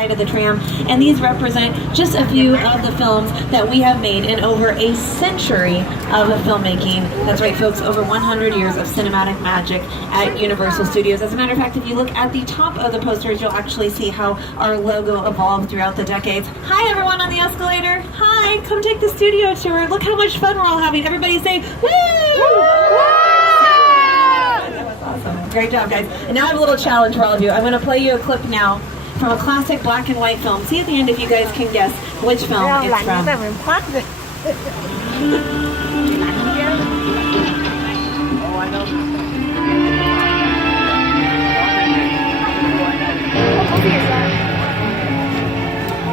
of the tram, and these represent just a few of the films that we have made in over a century of filmmaking. That's right, folks, over 100 years of cinematic magic at Universal Studios. As a matter of fact, if you look at the top of the posters, you'll actually see how our logo evolved throughout the decades. Hi, everyone on the escalator. Hi, come take the studio tour. Look how much fun we're all having. Everybody say, woo! That was awesome. Great job, guys. And now I have a little challenge for all of you. I'm going to play you a clip now from a classic black and white film. See at the end if you guys can guess which film it's from.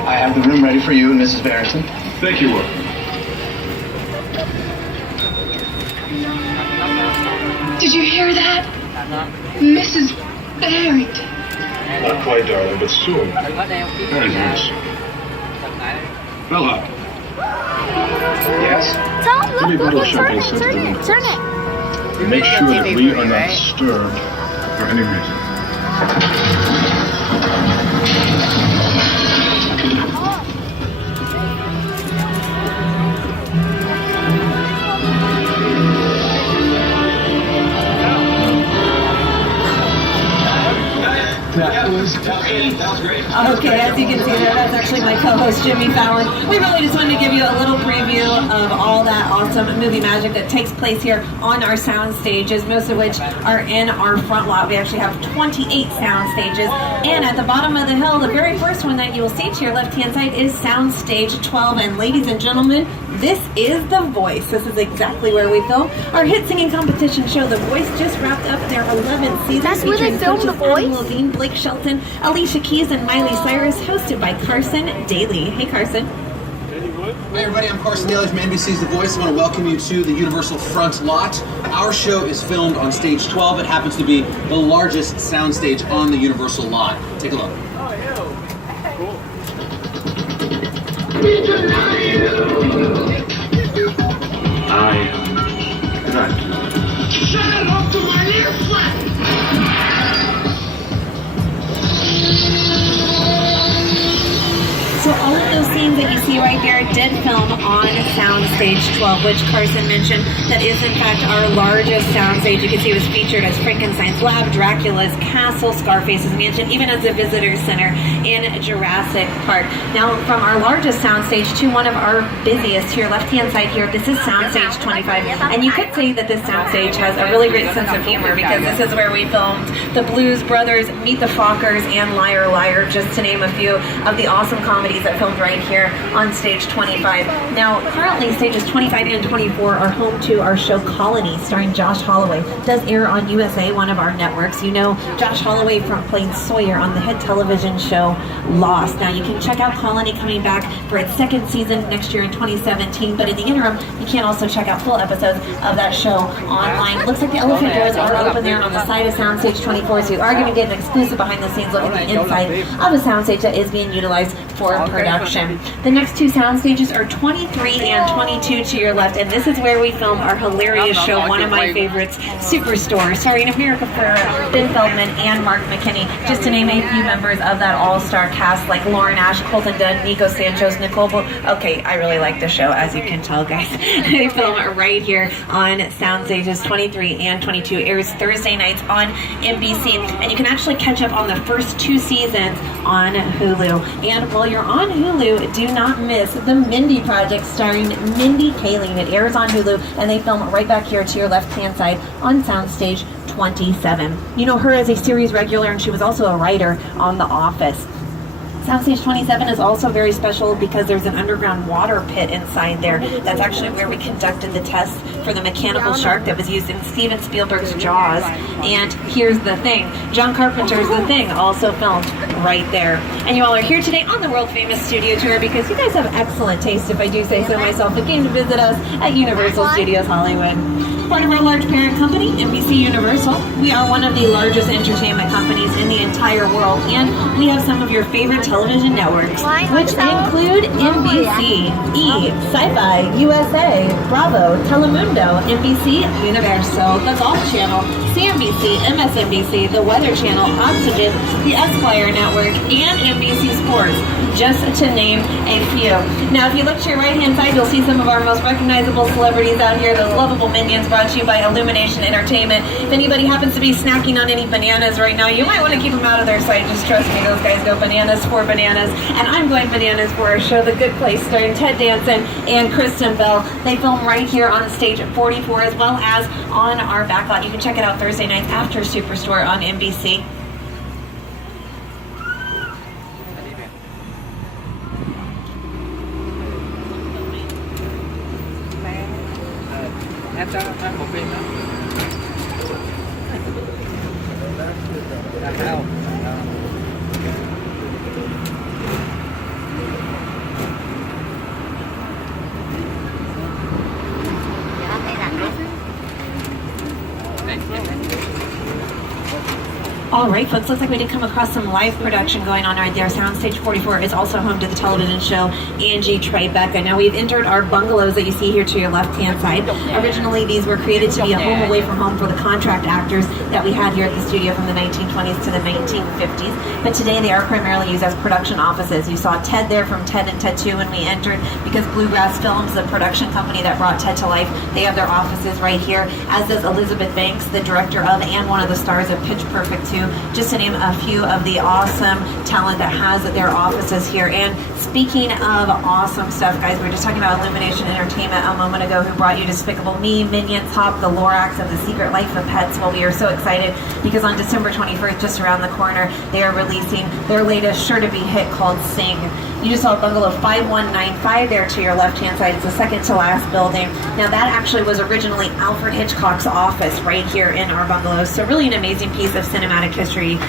I have the room ready for you, Mrs. Barrington. Thank you, Will. Did you hear that? Mrs. Barrington. Not quite, darling, but soon. Very nice. Bella. Yes? Let me bottle champagne set the room. Turn it. Make sure that we are not disturbed for any reason. That was great. Okay, as you can see there, that's actually my co-host Jimmy Fallon. We really just wanted to give you a little preview of all that awesome movie magic that takes place here on our sound stages, most of which are in our front lot. We actually have 28 sound stages, and at the bottom of the hill, the very first one that you will see to your left-hand side is Sound Stage 12. And ladies and gentlemen, this is The Voice. This is exactly where we film our hit singing competition show. The Voice just wrapped up their 11th season. That's where they filmed The Voice? Adam Levine, Blake Shelton, Alicia Keys, and Miley Cyrus, hosted by Carson Daly. Hey, Carson. Hi everybody, I'm Carson Daly from NBC's The Voice. I want to welcome you to the Universal Front Lot. Our show is filmed on stage 12. It happens to be the largest sound stage on the Universal lot. Take a look. I am Dracula. Shut it up to my little flat. So all of those scenes that you see right there did film on Soundstage 12, which Carson mentioned that is in fact our largest soundstage. You can see it was featured as Frankenstein's lab, Dracula's castle, Scarface's mansion, even as a visitor center in Jurassic Park. Now from our largest soundstage to one of our busiest, to your left-hand side here, this is Soundstage 25. And you could say that this soundstage has a really great sense of humor because this is where we filmed the Blues Brothers, Meet the Fockers, and Liar Liar, just to name a few of the awesome comedies that filmed right here on stage 25. Now, currently stages 25 and 24 are home to our show Colony, starring Josh Holloway. It does air on USA, one of our networks. You know Josh Holloway from playing Sawyer on the hit television show Lost. Now, you can check out Colony coming back for its second season next year in 2017, but in the interim, you can also check out full episodes of that show online. Looks like the elephant doors are open there on the side of Soundstage 24, so you are going to get an exclusive behind-the-scenes look at the inside of a soundstage that is being utilized for production. The next two sound stages are 23 and 22 to your left, and this is where we film our hilarious show, one of my favorites, Superstore, starring America Ferrera, Ben Feldman, and Mark McKinney, just to name a few members of that all-star cast like Lauren Ash, Colton Dunn, Nico Sanchez, Nicole Okay, I really like the show, as you can tell, guys. They film right here on sound stages 23 and 22. It airs Thursday nights on NBC, and you can actually catch up on the first two seasons on Hulu. And while you're on Hulu, do not miss The Mindy Project, starring Mindy Kaling. It airs on Hulu, and they film right back here to your left-hand side on Soundstage 27. You know her as a series regular, and she was also a writer on The Office. Soundstage 27 is also very special because there's an underground water pit inside there. That's actually where we conducted the test for the mechanical shark that was used in Steven Spielberg's Jaws. And here's the thing, John Carpenter's The Thing also filmed right there. And you all are here today on the world-famous studio tour because you guys have excellent taste, if I do say so myself, and came to visit us at Universal Studios Hollywood. Part of our large parent company, NBC Universal. We are one of the largest entertainment companies in the entire world, and we have some of your favorite television networks, which include NBC, E, Sci-Fi, USA, Bravo, Telemundo, NBC, Universo, the Golf Channel, CNBC, MSNBC, the Weather Channel, Oxygen, the Esquire Network, and NBC Sports, just to name a few. Now, if you look to your right-hand side, you'll see some of our most recognizable celebrities out here, those lovable minions brought to you by Illumination Entertainment. If anybody happens to be snacking on any bananas right now, you might want to keep them out of their sight. Just trust me, those guys go bananas for bananas. And I'm going bananas for our show, The Good Place, starring Ted Danson and Kristen Bell. They film right here on stage at 44 as well as on our backlot. You can check it out Thursday nights after Superstore on NBC. All right, folks, looks like we did come across some live production going on right there. Soundstage 44 is also home to the television show Angie Tribeca. Now, we've entered our bungalows that you see here to your left-hand side. Originally, these were created to be a home away from home for the contract actors that we had here at the studio from the 1920s to the 1950s. But today, they are primarily used as production offices. You saw Ted there from Ted and Ted 2 when we entered, because Bluegrass Films, the production company that brought Ted to life, they have their offices right here, as does Elizabeth Banks, the director of and one of the stars of Pitch Perfect 2. Just to name a few of the awesome talent that has their offices here. And speaking of awesome stuff, guys, we were just talking about Illumination Entertainment a moment ago, who brought you Despicable Me, Minions, Hop, The Lorax, and The Secret Life of Pets. Well, we are so excited because on December 21st, just around the corner, they are releasing their latest sure-to-be hit called Sing. You just saw bungalow 5195 there to your left-hand side. It's the second to last building. Now, that actually was originally Alfred Hitchcock's office right here in our bungalows. So really an amazing piece of cinematic history.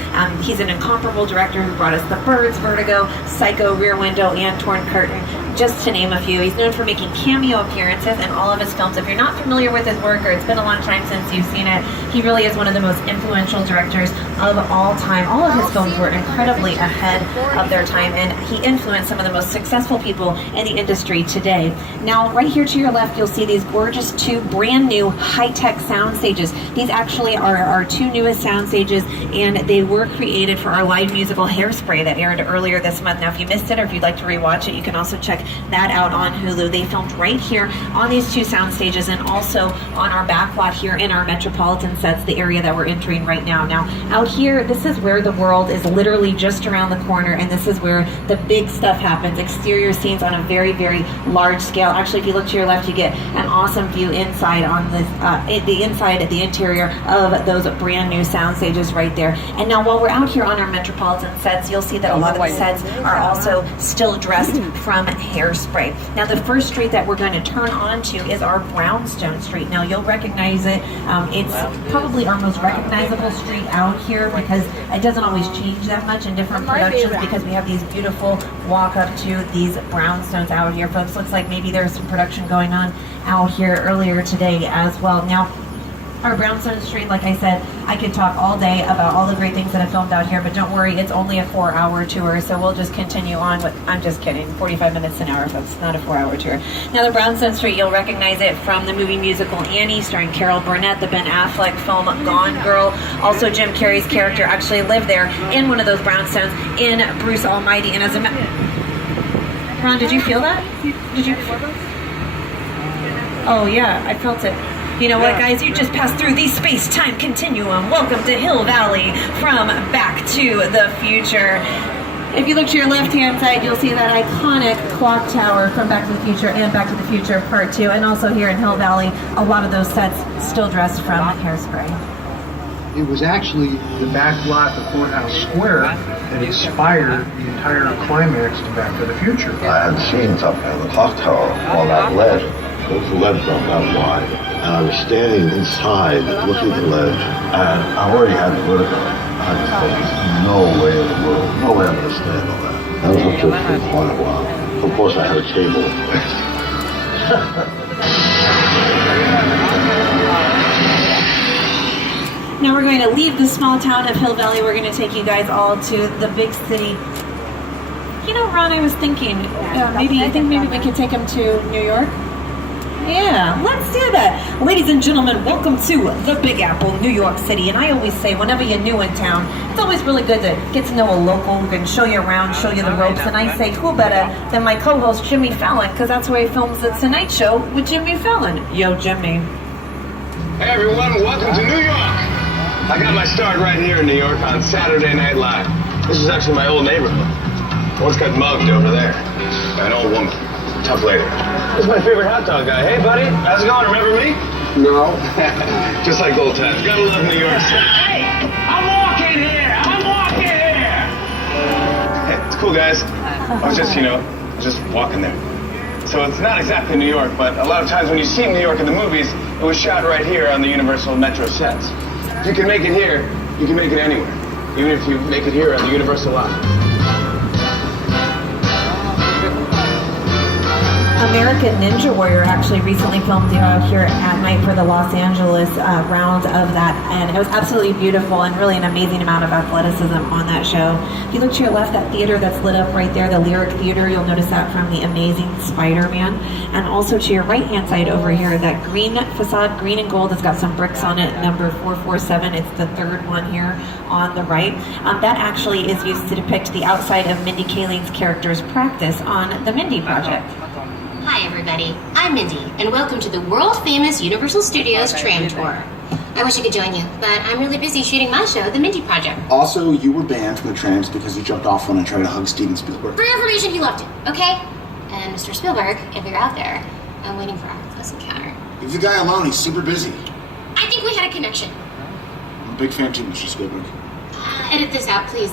He's an incomparable director who brought us The Birds, Vertigo, Psycho, Rear Window, and Torn Curtain, just to name a few. He's known for making cameo appearances in all of his films. If you're not familiar with his work, or it's been a long time since you've seen it, he really is one of the most influential directors of all time. All of his films were incredibly ahead of their time, and he influenced some of the most successful people in the industry today. Now, right here to your left, you'll see these gorgeous two brand new high-tech sound stages. These actually are our two newest sound stages, and they were created for our live musical Hairspray that aired earlier this month. Now, if you missed it or if you'd like to rewatch it, you can also check that out on Hulu. They filmed right here on these two sound stages and also on our backlot here in our Metropolitan sets, the area that we're entering right now. Now, out here, this is where the world is literally just around the corner, and this is where the big stuff happens. Exterior scenes on a very, very large scale. Actually, if you look to your left, you get an awesome view inside on this, the interior of those brand new sound stages right there. And now, while we're out here on our Metropolitan sets, you'll see that a lot of the sets are also still dressed from Hairspray. Now, the first street that we're going to turn on to is our Brownstone Street. Now, you'll recognize it. It's probably our most recognizable street out here because it doesn't always change that much in different productions, because we have these beautiful walk up to these brownstones out here. Folks, looks like maybe there's some production going on out here earlier today as well. Now, our Brownstone Street, like I said, I could talk all day about all the great things that I filmed out here, but don't worry, it's only a 4-hour tour, so we'll just continue on with, I'm just kidding, 45 minutes an hour, folks, not a 4-hour tour. Now, the Brownstone Street, you'll recognize it from the movie musical Annie, starring Carol Burnett, the Ben Affleck film Gone Girl. Also, Jim Carrey's character actually lived there in one of those brownstones in Bruce Almighty, and as a Ron, did you feel that? Did you? Oh, yeah, I felt it. You know what, guys? You just passed through the space-time continuum. Welcome to Hill Valley from Back to the Future. If you look to your left-hand side, you'll see that iconic clock tower from Back to the Future and Back to the Future Part 2. And also here in Hill Valley, a lot of those sets still dressed from Hairspray. It was actually the back lot of Courthouse Square that inspired the entire climax to Back to the Future. I had scenes up in the clock tower on that ledge. Those ledges aren't that wide. And I was standing inside looking at the ledge, and I already had vertigo. I just thought, there's no way in the world, no way I'm going to stand on that. I was up there for quite a while. Of course, I had a table. Now we're going to leave the small town of Hill Valley. We're going to take you guys all to the big city. You know, Ron, I was thinking, maybe we could take them to New York? Yeah, let's do that. Ladies and gentlemen, welcome to the Big Apple, New York City. And I always say, whenever you're new in town, it's always really good to get to know a local who can show you around, show you the ropes. And I say, who better than my co-host, Jimmy Fallon, because that's where he films The Tonight Show with Jimmy Fallon. Yo, Jimmy. Hey everyone, welcome to New York. I got my start right here in New York on Saturday Night Live. This is actually my old neighborhood. Once got mugged over there by an old woman. Tough lady. This is my favorite hot dog guy. Hey buddy, how's it going? Remember me? No. Just like old times. Gotta love New York City. Hey, I'm walking here. Hey, it's cool guys. I was just walking there. So it's not exactly New York, but a lot of times when you see New York in the movies, it was shot right here on the Universal Metro sets. If you can make it here, you can make it anywhere. Even if you make it here on the Universal lot. American Ninja Warrior actually recently filmed here at night for the Los Angeles round of that, and it was absolutely beautiful and really an amazing amount of athleticism on that show. If you look to your left, that theater that's lit up right there, the Lyric Theater, you'll notice that from the Amazing Spider-Man. And also to your right-hand side over here, that green facade, green and gold, it's got some bricks on it, number 447, it's the third one here on the right. That actually is used to depict the outside of Mindy Kaling's character's practice on the Mindy Project. Hi everybody, I'm Mindy, and welcome to the world-famous Universal Studios tram tour. I wish I could join you, but I'm really busy shooting my show, The Mindy Project. Also, you were banned from the trams because you jumped off one and tried to hug Steven Spielberg. For your information, he loved it, okay? And Mr. Spielberg, if you're out there, I'm waiting for our close encounter. Leave the guy alone, he's super busy. I think we had a connection. I'm a big fan too, Mr. Spielberg. Edit this out, please.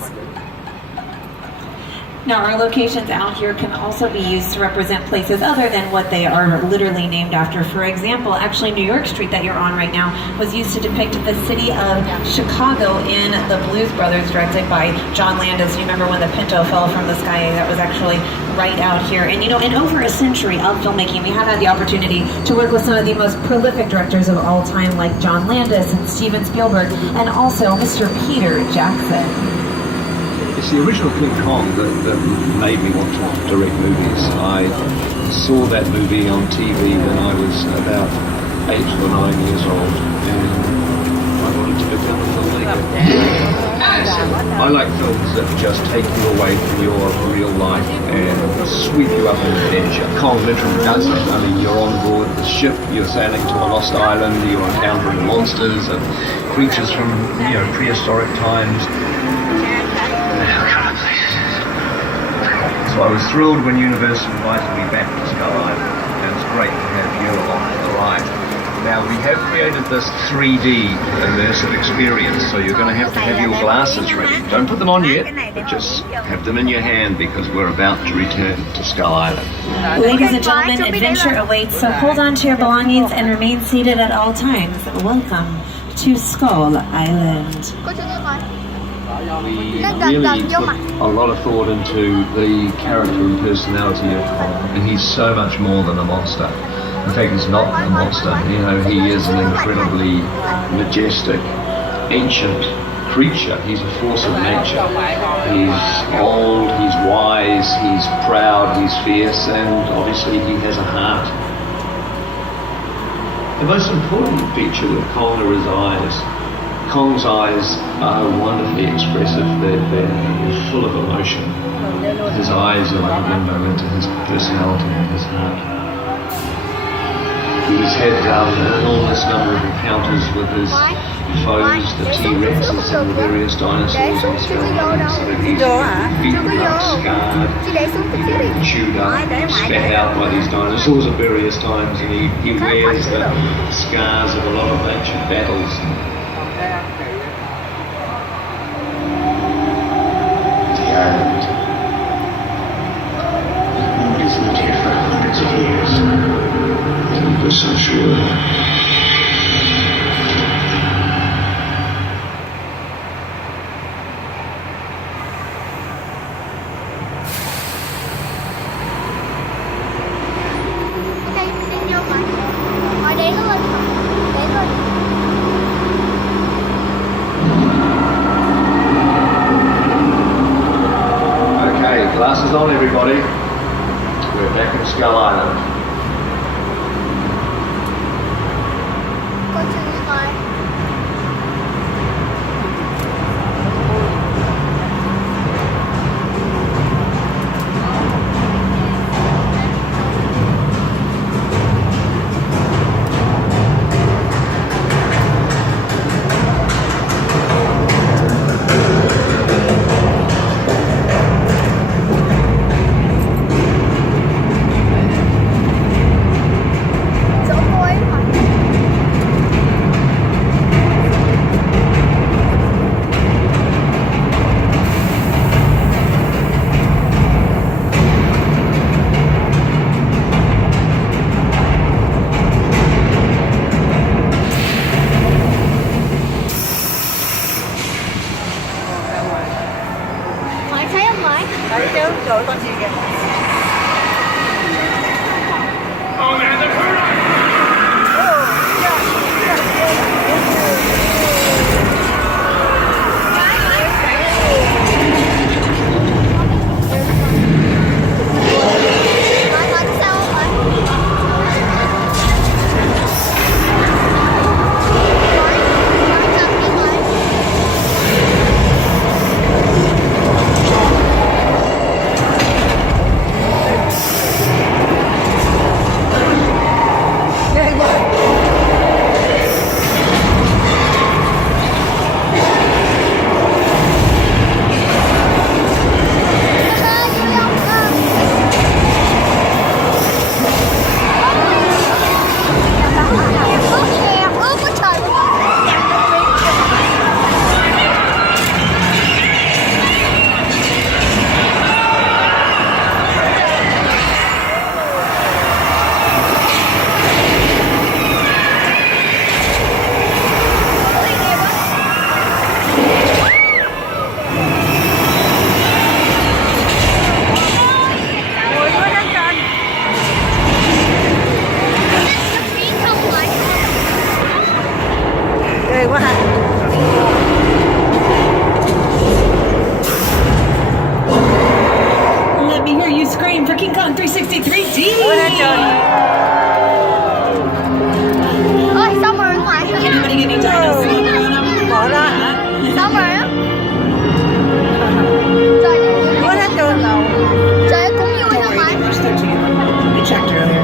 Now, our locations out here can also be used to represent places other than what they are literally named after. For example, actually New York Street that you're on right now was used to depict the city of Chicago in The Blues Brothers, directed by John Landis. You remember when the Pinto fell from the sky? That was actually right out here. And in over a century of filmmaking, we have had the opportunity to work with some of the most prolific directors of all time, like John Landis and Steven Spielberg, and also Mr. Peter Jackson. It's the original King Kong that made me want to direct movies. I saw that movie on TV when I was about 8 or 9 years old, and I wanted to become a filmmaker. I like films that just take you away from your real life and sweep you up in adventure. Kong literally does it. I mean, you're on board the ship, you're sailing to a lost island, you're encountering monsters and creatures from prehistoric times. So I was thrilled when Universal invited me back to Skull Island, and it's great to have you along for the ride. Now, we have created this 3D immersive experience, so you're going to have your glasses ready. Don't put them on yet, but just have them in your hand because we're about to return to Skull Island. Ladies and gentlemen, adventure awaits, so hold on to your belongings and remain seated at all times. Welcome to Skull Island. We really put a lot of thought into the character and personality of Kong, and he's so much more than a monster. In fact, he's not a monster. He is an incredibly majestic, ancient creature. He's a force of nature. He's old, he's wise, he's proud, he's fierce, and obviously he has a heart. The most important feature with Kong are his eyes. Kong's eyes are wonderfully expressive. They're full of emotion. His eyes are like a window into his personality and his heart. He's had an enormous number of encounters with his foes, the T-Rexes and the various dinosaurs on Skull Island, so that he's beaten up, scarred, chewed up, spat out by these dinosaurs at various times, and he wears the scars of a lot of ancient battles. The island. Nobody's lived here for hundreds of years. For so sure. Đây, đi vô mà. Ngồi đèn nó lên. Đèn lên. on, everybody. We're back in Skull Island. Let me hear you scream for King Kong 363D! Anybody get any dinos slobber on them? Summer. There's 13 of them. I checked earlier.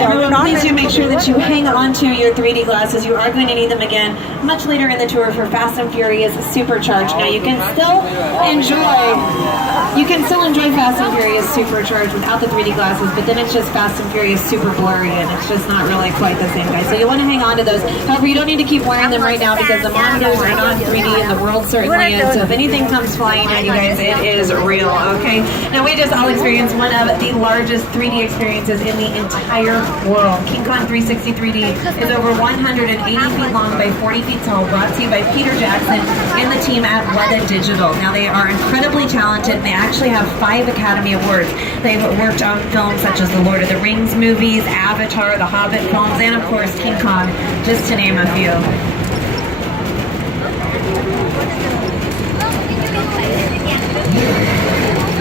Everyone, please do make sure that you hang on to your 3D glasses. You are going to need them again much later in the tour for Fast and Furious Supercharged. Now you can still enjoy Fast and Furious Supercharged without the 3D glasses, but then it's just Fast and Furious super blurry and it's just not really quite the same, guys. So you want to hang on to those. However, you don't need to keep wearing them right now because the monitors are not 3D and the world certainly is. So if anything comes flying at you guys, it is real, okay? Now we just all experienced one of the largest 3D experiences in the entire world. King Kong 363D is over 180 feet long by 40 feet tall, brought to you by Peter Jackson and the team at Weta Digital. Now they are incredibly talented and they actually have 5 Academy Awards. They've worked on films such as the Lord of the Rings movies, Avatar, the Hobbit films, and of course King Kong, just to name a few.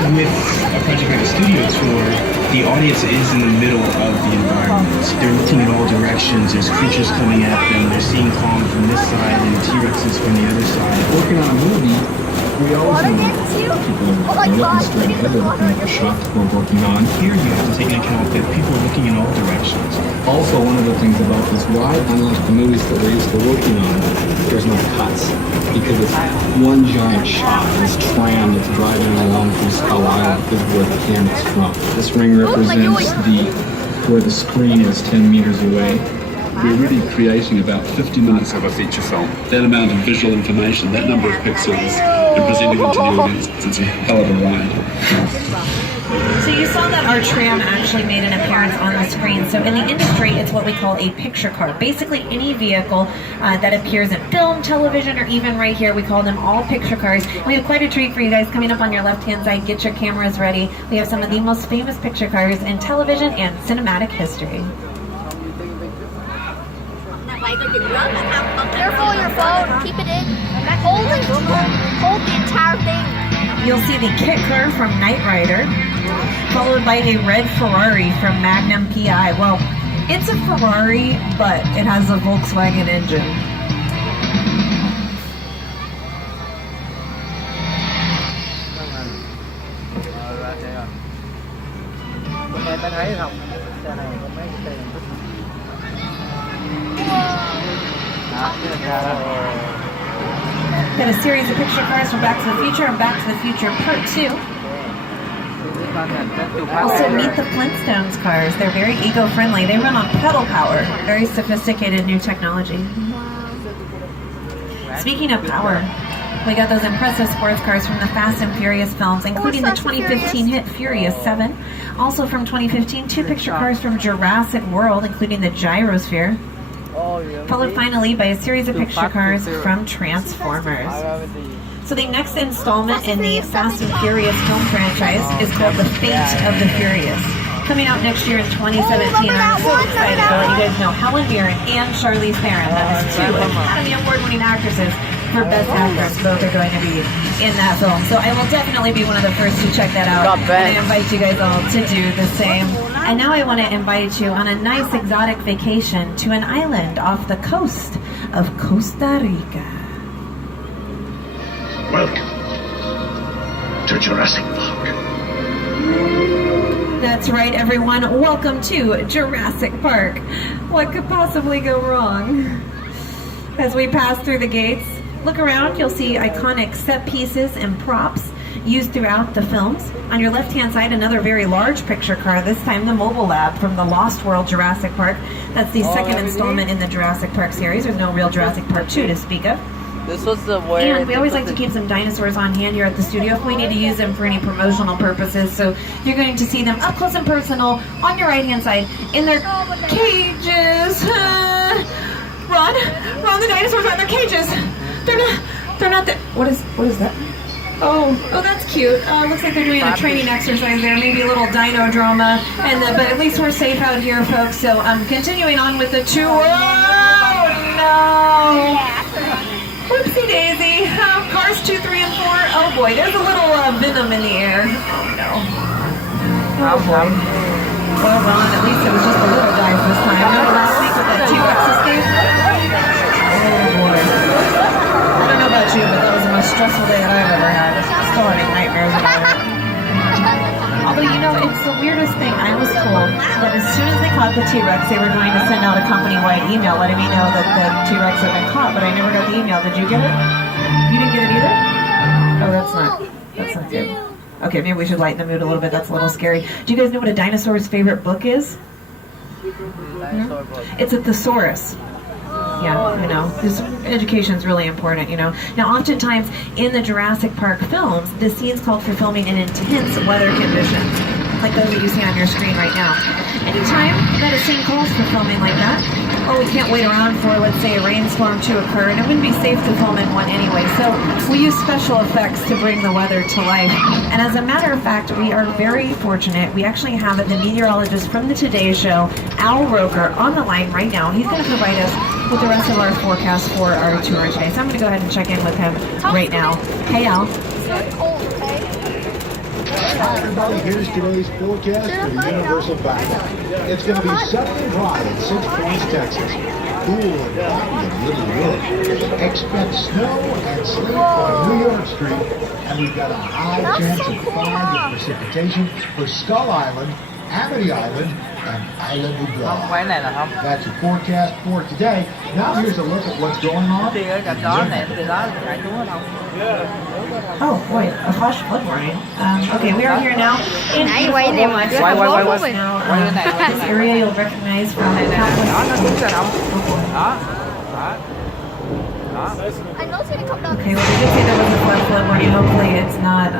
With a project like a studio tour, the audience is in the middle of the environment. They're looking in all directions, there's creatures coming at them, they're seeing Kong from this side and T-Rexes from the other side. Working on a movie, we always know people are looking straight ahead, they're looking at the shot that we're working on. Here you have to take into account that people are looking in all directions. Also, one of the things about this ride, unlike the movies that we're used to working on, there's no cuts. Because it's one giant shot. This tram that's driving along from Skull Island is where the camera's from. This ring represents where the screen is 10 meters away. We're really creating about 50 minutes of a feature film. That amount of visual information, that number of pixels, and presenting it to the audience, it's a hell of a ride. So you saw that our tram actually made an appearance on the screen. So in the industry, it's what we call a picture car. Basically any vehicle that appears in film, television, or even right here, we call them all picture cars. We have quite a treat for you guys coming up on your left-hand side. Get your cameras ready. We have some of the most famous picture cars in television and cinematic history. Careful your phone. Keep it in. Hold the entire thing. You'll see the kit car from Knight Rider, followed by a red Ferrari from Magnum PI. Well, it's a Ferrari, but it has a Volkswagen engine. Got a series of picture cars from Back to the Future and Back to the Future Part 2. Also, meet the Flintstones cars. They're very eco-friendly. They run on pedal power. Very sophisticated new technology. Speaking of power, we got those impressive sports cars from the Fast and Furious films, including the 2015 hit Furious 7. Also from 2015, 2 picture cars from Jurassic World, including the Gyrosphere. Followed finally by a series of picture cars from Transformers. So the next installment in the Fast and Furious film franchise is called The Fate of the Furious. Coming out next year in 2017, I'm so excited to let you guys know Helen Mirren and Charlize Theron, that is 2 Academy Award-winning actresses for Best Actress, both are going to be in that film. So I will definitely be one of the first to check that out. And I invite you guys all to do the same. And now I want to invite you on a nice exotic vacation to an island off the coast of Costa Rica. Welcome to Jurassic Park. That's right, everyone. Welcome to Jurassic Park. What could possibly go wrong? As we pass through the gates, look around, you'll see iconic set pieces and props used throughout the films. On your left-hand side, another very large picture car, this time the Mobile Lab from the Lost World Jurassic Park. That's the second installment in the Jurassic Park series. There's no real Jurassic Park 2 to speak of. This was the way. And we always like to keep some dinosaurs on hand here at the studio if we need to use them for any promotional purposes. So you're going to see them up close and personal on your right-hand side in their cages. Ron, the dinosaurs are in their cages. They're not there. What is that? Oh, that's cute. Looks like they're doing a training exercise there, maybe a little dino drama. But at least we're safe out here, folks. So continuing on with the tour. Oh no! Whoopsie daisy. Cars 2, 3, and 4. Oh boy, there's a little venom in the air. Oh no. Oh boy. Well, Ron, at least it was just the little guys this time. Remember last week with that T-Rex escape? Oh boy. I don't know about you, but that was the most stressful day that I've ever had. I'm still having nightmares about it. Although, you know, it's the weirdest thing. I was told that as soon as they caught the T-Rex, they were going to send out a company-wide email letting me know that the T-Rex had been caught, but I never got the email. Did you get it? You didn't get it either? Oh, that's not good. Okay, maybe we should lighten the mood a little bit. That's a little scary. Do you guys know what a dinosaur's favorite book is? It's a thesaurus. Yeah, you know, this education is really important, you know. Now, oftentimes in the Jurassic Park films, the scenes called for filming in intense weather conditions, like those that you see on your screen right now. Anytime that a scene calls for filming like that, or we can't wait around for, let's say, a rainstorm to occur, and it wouldn't be safe to film in one anyway, so we use special effects to bring the weather to life. And as a matter of fact, we are very fortunate. We actually have the meteorologist from the Today Show, Al Roker, on the line right now. He's going to provide us with the rest of our forecast for our tour today. So I'm going to go ahead and check in with him right now. Hey, Al. Hi everybody, here's today's forecast for the Universal Background. It's going to be sunny and dry in 6 Points, Texas. Cool and cloudy and little wind. Expect snow and sleet on New York Street, and we've got a high chance of fog and precipitation for Skull Island, Amity Island, and Island of God. That's your forecast for today. Now here's a look at what's going on. Oh boy, a flash flood warning. Okay, we are here now in Này quay thì mà this area you'll recognize from the Okay, well, we did say there was a flash flood warning. Hopefully it's not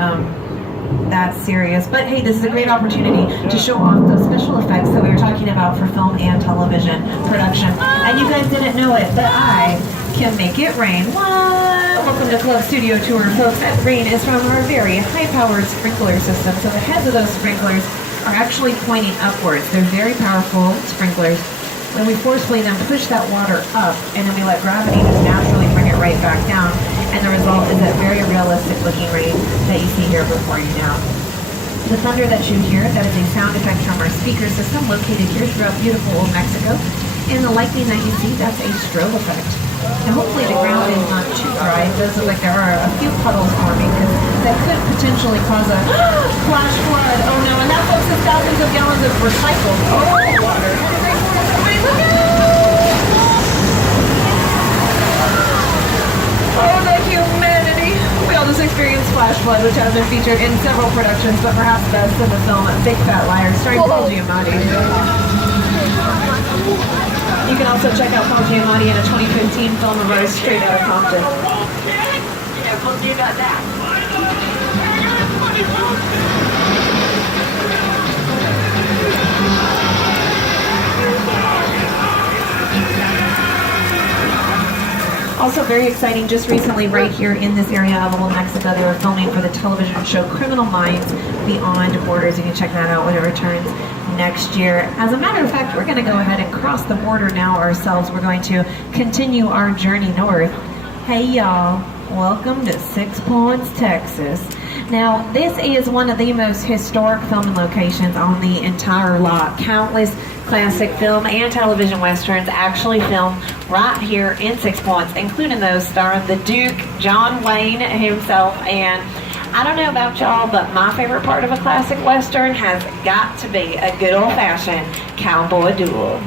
that serious. But hey, this is a great opportunity to show off those special effects that we were talking about for film and television production. And you guys didn't know it, but I can make it rain. What? Welcome to Club Studio Tour, folks. That rain is from our very high-powered sprinkler system. So the heads of those sprinklers are actually pointing upwards. They're very powerful sprinklers. when we forcefully then push that water up, and then we let gravity just naturally bring it right back down, and the result is that very realistic looking rain that you see here before you now. The thunder that you hear, that is a sound effect from our speaker system located here throughout beautiful old Mexico. And the lightning that you see, that's a strobe effect. Now hopefully the ground is not too dry. It does look like there are a few puddles forming, because that could potentially cause a flash flood. Oh no, and that folks is thousands of gallons of recycled water. Wait, look out! Oh, the humanity! We all just experienced flash flood, which has been featured in several productions, but perhaps best in the film Big Fat Liar, starring Paul Giamatti. You can also check out Paul Giamatti in a 2015 film of ours, Straight Outta Compton. Yeah, well, you got that. Also very exciting, just recently right here in this area of Old Mexico, they were filming for the television show Criminal Minds Beyond Borders. You can check that out when it returns next year. As a matter of fact, we're going to go ahead and cross the border now ourselves. We're going to continue our journey north. Hey y'all, welcome to Six Ponds, Texas. Now, this is one of the most historic filming locations on the entire lot. Countless classic film and television westerns actually filmed right here in Six Ponds, including those starring the Duke, John Wayne himself. And I don't know about y'all, but my favorite part of a classic western has got to be a good old-fashioned cowboy duel.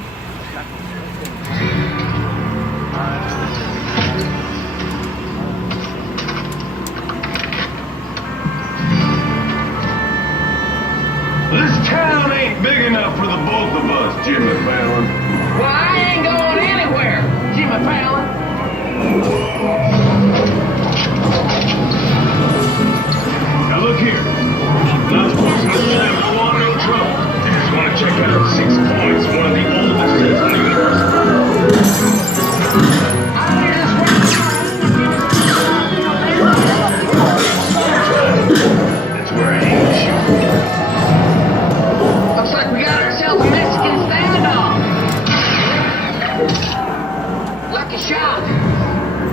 This town ain't big enough for the both of us, Jimmy Fallon. Well, I ain't going anywhere, Jimmy Fallon. Now look here. Not supposed to have no one, no trouble. I just want to check out Six Points, one of the oldest sets on the universe. That's where I aim to shoot. Looks like we got ourselves a Mexican standoff. Lucky shot.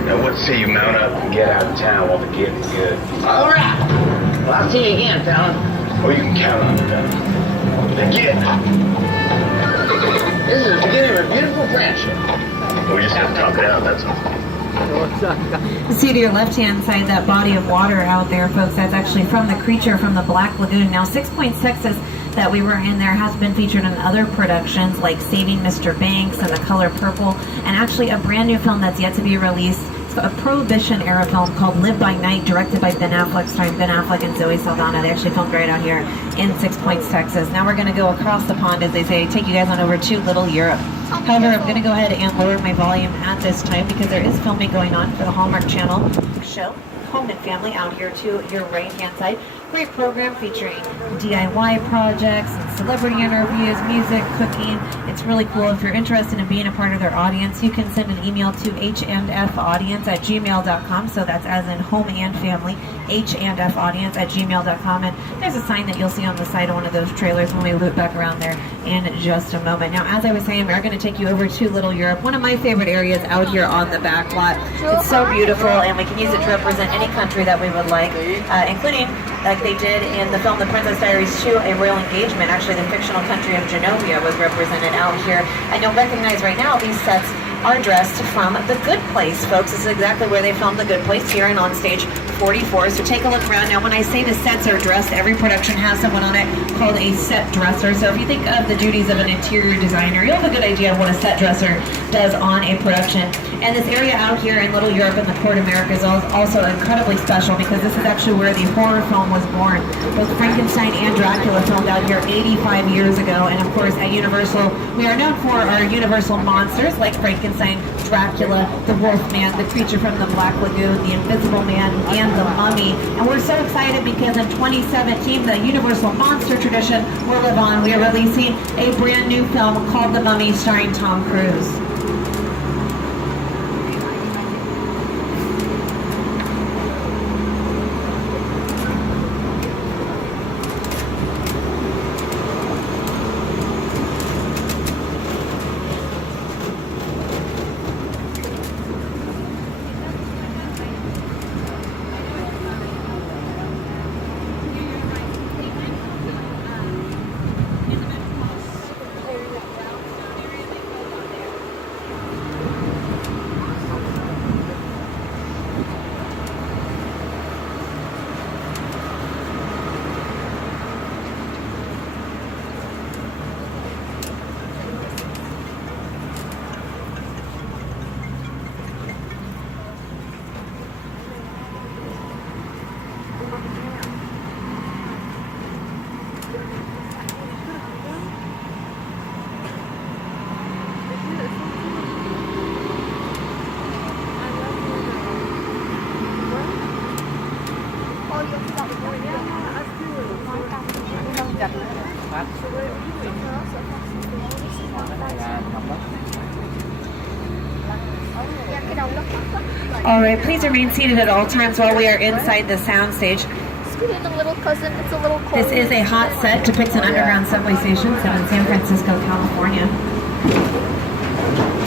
Now what say you mount up and get out of town while the getting's good? All right. Well, I'll see you again, fella. Oh, you can count on it, then. Again. This is the beginning of a beautiful friendship. We just have to talk it out, that's all. See to your left-hand side, that body of water out there, folks, that's actually from the creature from the Black Lagoon. Now, 6 Points, Texas, that we were in there has been featured in other productions like Saving Mr. Banks and The Color Purple, and actually a brand new film that's yet to be released. It's a Prohibition-era film called Live by Night, directed by Ben Affleck, starring Ben Affleck and Zoe Saldana. They actually filmed right out here in 6 Points, Texas. Now we're going to go across the pond, as they say, take you guys on over to Little Europe. However, I'm going to go ahead and lower my volume at this time because there is filming going on for the Hallmark Channel show, Home and Family, out here to your right-hand side. Great program featuring DIY projects and celebrity interviews, music, cooking. It's really cool. If you're interested in being a part of their audience, you can send an email to handfaudience@gmail.com. So that's as in home and family, handfaudience@gmail.com. And there's a sign that you'll see on the side of one of those trailers when we loop back around there in just a moment. Now, as I was saying, we're going to take you over to Little Europe, one of my favorite areas out here on the back lot. It's so beautiful, and we can use it to represent any country that we would like, including, like they did in the film The Princess Diaries 2, A Royal Engagement. Actually, the fictional country of Genovia was represented out here. And you'll recognize right now these sets are dressed from The Good Place, folks. This is exactly where they filmed The Good Place, here and on stage 44. So take a look around. Now, when I say the sets are dressed, every production has someone on it called a set dresser. So if you think of the duties of an interior designer, you'll have a good idea of what a set dresser does on a production. And this area out here in Little Europe in the Port America is also incredibly special because this is actually where the horror film was born. Both Frankenstein and Dracula filmed out here 85 years ago. And of course, at Universal, we are known for our Universal monsters like Frankenstein, Dracula, the Wolfman, the creature from the Black Lagoon, the Invisible Man, and the Mummy. And we're so excited because in 2017, the Universal monster tradition will live on. We are releasing a brand new film called The Mummy, starring Tom Cruise. All right, please remain seated at all times while we are inside the soundstage. Scoot in a little, cousin. It's a little cold. This is a hot set depicts an underground subway station set in San Francisco, California.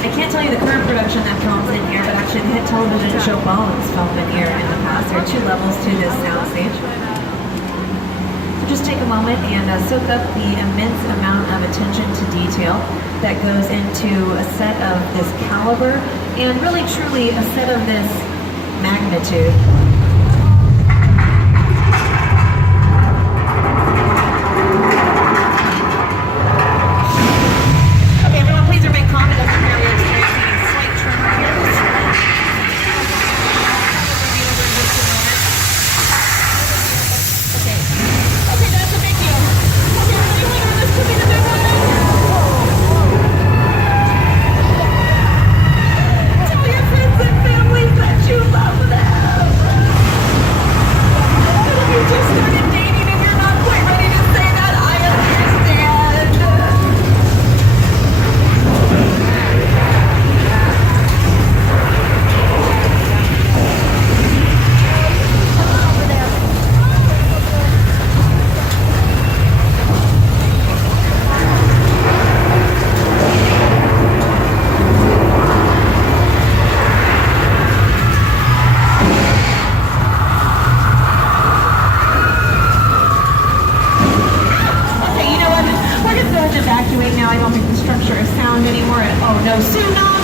I can't tell you the current production that films in here, but actually the hit television show Bones filmed in here in the past. There are 2 levels to this soundstage. So just take a moment and soak up the immense amount of attention to detail that goes into a set of this caliber and really truly a set of this magnitude. Now I don't think the structure is sound anymore. Oh no, tsunami!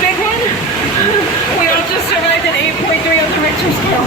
Big one. We all just survived an 8.3 on the Richter scale.